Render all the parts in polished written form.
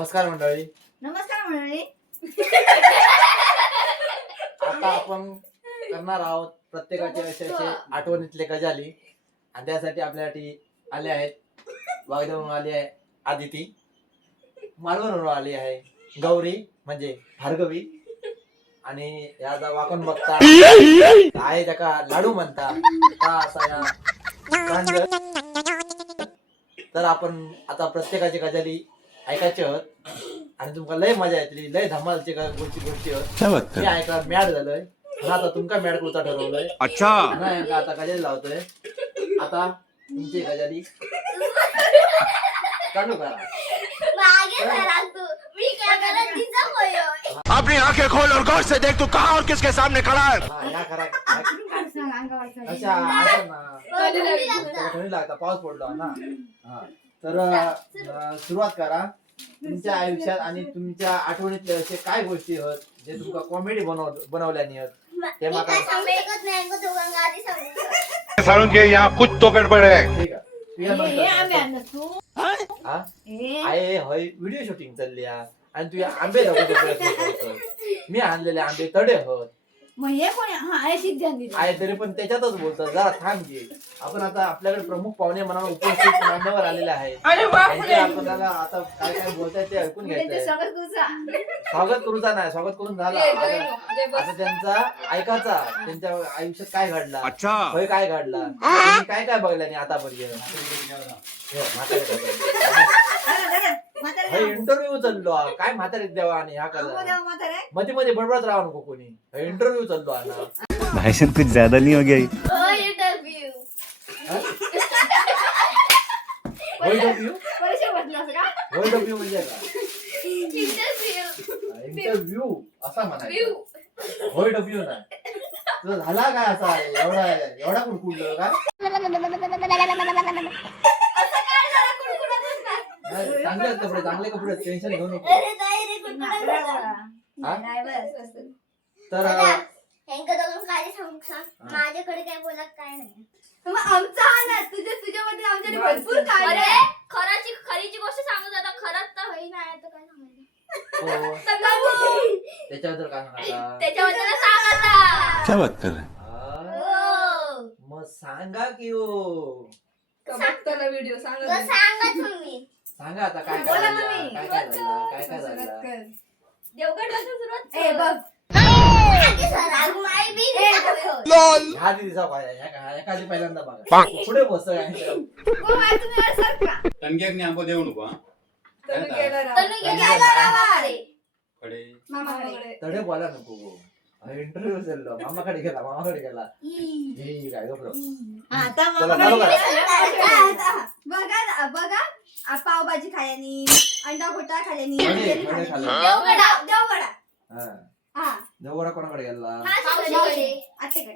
नमस्कार मंडळी. नमस्कार मंडळी. आता आपण करणार आहोत प्रत्येकाचे असे आठवणीतले गजाली आणि त्यासाठी आपल्यासाठी आले आहेत. वागदेवरून आली आहे आदिती, मालवणवरून आली आहे गौरी म्हणजे भार्गवी आणि याचा वाकण बघता आहे त्याका लाडू म्हणता का असा या प्रांजळ. तर आपण आता प्रत्येकाची गजाली ऐकायची आहोत आणि तुमका लय मजा येतली, लय धमालची गोष्टी आहोत. मी ऐकला मॅड झालोय आता तुमका मॅड करूचा ठरवलंय. अच्छा आता गजाली लावतोय. आता तुमची गजाली चालू करा. अपनी आंखें खोल और गौर से देख तू कहां और किसके सामने खड़ा है. या करा. अच्छा असं ना थंडी लागता, पाऊस पडलो ना. हा तर सुरुवात करा. तुमच्या आयुष्यात आणि तुमच्या आठवणीतले असे काय गोष्टी आहेत जे तुमका कॉमेडी बनवल्यानी आहेत ते मला सारुण के यहाँ कुछ तो गड़बड़ है. ठीक आहे. आहे होय व्हिडिओ शूटिंग चालली आणि तू आंबे दाखवतो प्रयत्न करतो. मी आणलेले आंबे तडे होत आहे तरी पण त्याच्यातच बोलतो. जरा थांब घे. आपण आता आपल्याकडे प्रमुख पाहुणे म्हणून उपस्थित मान्यवर आलेले आहेत. त्यांचे आपल्याला आता काय काय बोलताय ते ऐकून घ्यायचंय. स्वागत करूचा नाही, स्वागत करून झाला. आता त्यांचा ऐकायचा, त्यांच्या आयुष्यात काय घडला, होय काय घडला, तुम्ही काय काय बघला नाही आतापर्यंत. इंटरव्ह्यू चाललो काय म्हातारे देवा आणि ह्या करा मध्ये मध्ये बडबडत राहा नको कोणी. इंटरव्ह्यू चाललो ना. भाई साहब कुछ ज्यादा नहीं हो गया ये? इंटरव्ह्यू म्हणजे काय? इंटरव्ह्यू असा म्हणायचा, होय डब्ल्यू नाही. तुझा झाला काय असा एवढा कुडकुडलं काय? चांगले कपडे टेन्शन घेऊ नको. तर माझ्याकडे काय बोलत काय नाही. आमचा ना तुझ्यामध्ये आमच्याकडे भरपूर काय. खरीची गोष्ट सांगत आता खरंच तर होई नाही तर काय सांगायचं. त्याच्याबद्दल काय सांगा. त्याच्याबद्दल सांग आता. क्या बात कर रहे हैं? मग सांगा की हो. व्हिडिओ सांगा तुम्ही. सांगा आता काय काय झालं, काय काय झालं, काय काय झालं. देवगडपासून सुरुवात. ह्या दिवसा एखादी पहिल्यांदा बघा पुढे बसत तनग्याक आंबो देऊ नको. तडे बोला नको. इंटरव्ह्यू चाललो मामाकडे गेला काय बघा पावभाजी खाल्यानी, अंडा घोटा खाल्यानी, देवगडा कोणाकडे गेला. आतेकडे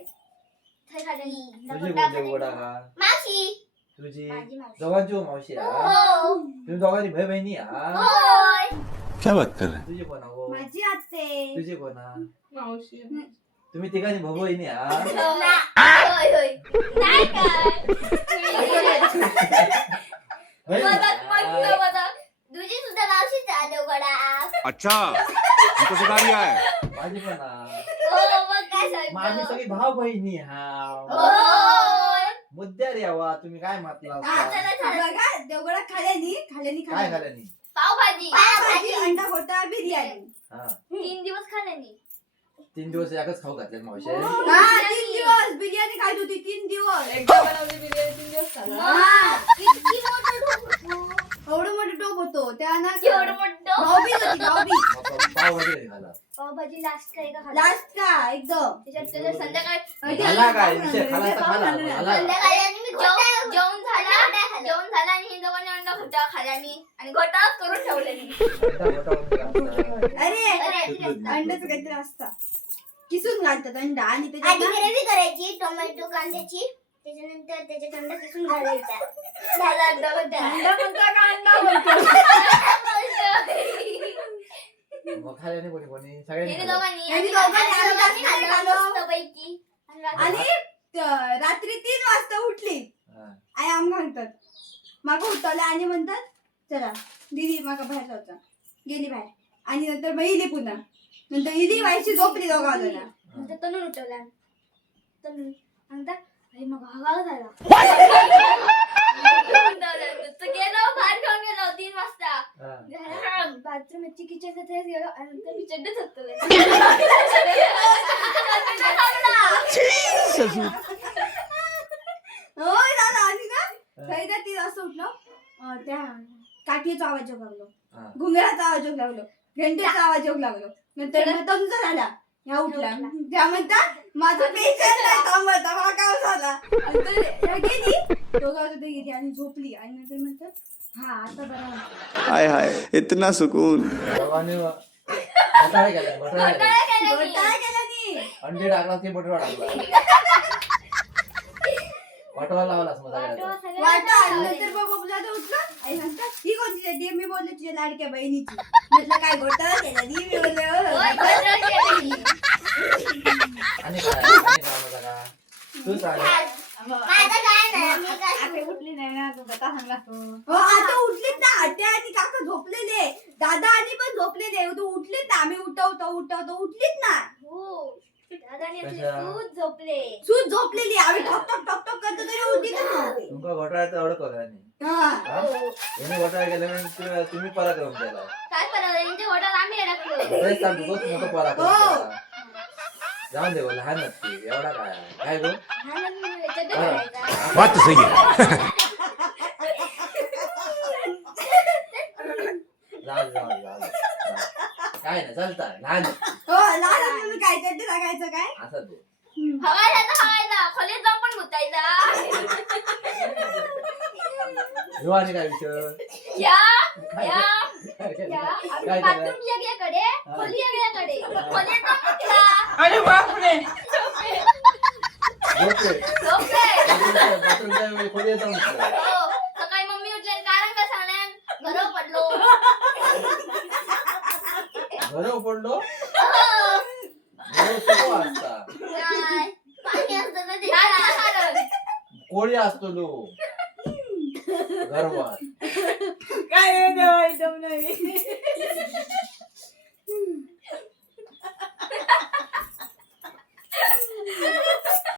तुझी देवगडा का तुझी दोघांची मावशी तुम्ही दोघांची भाई बहिणी. क्या बात कर रहे हैं? तुझी कोणा हो, माझी आते, तुझी कोणा तुम्ही तिघांनी भाऊ बहिणी. तुझी सुद्धा मावशीच आहे देवगडा. अच्छा तो सिखा रिया है. माझी कोणा आम्ही सगळी भाऊ बहिणी. मुद्द्यावर यावा तुम्ही काय मातला बघा देवगडा खाल्यानी काय खाल्यानी पावभाजी, अंडा घोटा, बिर्याणी 3 दिवस खाल्यानी. 3 दिवस एकच खाऊ घातले मावशी. 3 दिवस बिर्याणी खायची होती. 3 दिवस एवढं मोठं टोप होतो त्या ना. पावभाजी लास्ट काय का खाल्ली? लास्ट का एकदम त्याच्यात संध्याकाळी झाला काय विषय खाला तर खाला झाला. जेवण झाला आणि हे दोघांनी अंडा घोटा खाल्यानी आणि घोटाच करून ठेवल्यानी. अरे अंड्याचं काहीतरी असतं, किसून घालतात अंडा आणि आधी ग्रेव्ही करायची टोमॅटो कांद्याची, त्याच्यानंतर त्याच्यात अंडा किसून घालायचा. झाला अंडा घोटा. मग खाल्याने कोणी कोणी सगळ्यांनी हे खाल्लं. दोघांनी खाल्लं मस्तपैकी. आणि रात्री 3 वाजता उठली आई आम घालतात मागं उठवलं आणि म्हणतात चला दीदी माका बाहेर जायचं. गेली बाहेर. आणि नंतर मग इली पुन्हा. नंतर इली व्हायची झोपली दोघांना. नंतर तनून उठवला. तनून सांगता अरे मग हवा झाला. तर गेलो बाहेर घेऊन गेलो 3 वाजता. बाथरूम किचन गेलो आणि नंतर मी चड्डीच होतो. होय दादा आणि ना सैदा ती असं उठलो त्या काठीचा आवाज येऊ लागलो, घुंगराचा आवाज येऊ लागलो, घंटेचा आवाज येऊ लागलो. नंतर मग तुमचा झाला ह्या उठला. त्या म्हणतात माझं पेशंट नाही थांबता वाकाव झाला. नंतर ह्या गेली दोघांचं ते गेली आणि झोपली. आणि नंतर म्हणतात हा आता बरं वाटतं. हाय हाय इतना सुकून. भगवाने घोटाळा केला, घोटाळा केला. घोटाळा केला नी. अंडे टाकला की बटाटा टाकला. वाटवा लावलास मग सगळ्याचा. वाटा. आणि नंतर बाबा दादा उठला. आई म्हणतात ही कोणती चड्डी? मी बोलले तुझ्या लाडक्या बहिणीची. म्हटलं काय घोटाळा केला नी? मी बोलले आणि काय माझा का तू सांग. माझं काय नाही मी काय उठली नाही ना तुझा का सांगला तू. हो आता उठलीत ना. आत्या आणि काका झोपलेले, दादा आणि पण झोपलेले. तू उठलीत ना. आम्ही उठवतो उठलीत ना. हो दादाने आपले कशा? दूध झोपले. सूज झोपलेली. आम्ही ठॉक ठॉक करतो तरी उठलीच नव्हती. तुमका घोटाळ्याचं एवढं कळलं नाही. हा. याने घोटाळा केल्यानंतर तुम्ही पराक्रम केला. काय करावं यांच्या वडाला आम्ही अडकलो. तेच सांगतो तोच मोठा पराक्रम हो. केला. जाऊन दे बोल लहान नसते एवढा काय गो. बात तो सही है. जाऊ काय नाही चालतं लहान हो लहान तुम्ही काय चड्डी टाकायचं काय असं ते. हवायला खोलीत जाऊन पण मुतायचा. ह्यो आणि काय विषय या काय या काय केलं? या काय बाथरूम केलं? वेगळ्याकडे खोली वेगळ्याकडे. खोलीत जाऊन मुतला. अरे बापरे झोपले. झोपले. बाथरूमच्या वेळी खोली येतो म्हटलं. हो सकाळी मम्मी उठले कारण काय सांगणार घरावर पडलो. घरावर पडलो. घरावर सुको असता. नाही पाणी असतं ना ते. कोळी असतो लो गर्वात. काय देवा एकदम नाही